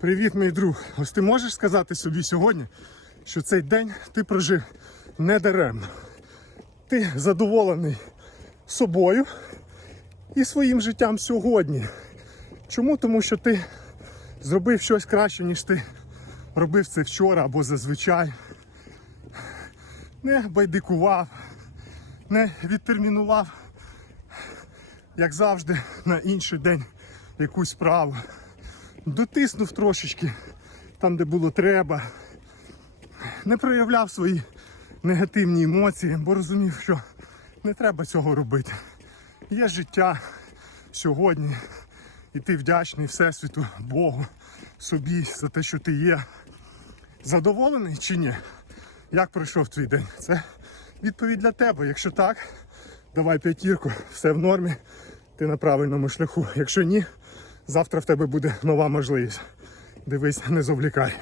Привіт, мій друг. Ось ти можеш сказати собі сьогодні, що цей день ти прожив не даремно. Ти задоволений собою і своїм життям сьогодні. Чому? Тому що ти зробив щось краще, ніж ти робив це вчора або зазвичай. Не байдикував, не відтермінував, як завжди, на інший день якусь справу. Дотиснув трошечки там, де було треба. Не проявляв свої негативні емоції, бо розумів, що не треба цього робити. Є життя сьогодні, і ти вдячний Всесвіту, Богу, собі за те, що ти є. Задоволений чи ні? Як пройшов твій день? Це відповідь для тебе. Якщо так, давай п'ятірку, все в нормі, ти на правильному шляху. Якщо ні, завтра в тебе буде нова можливість. Дивись, не завлікай.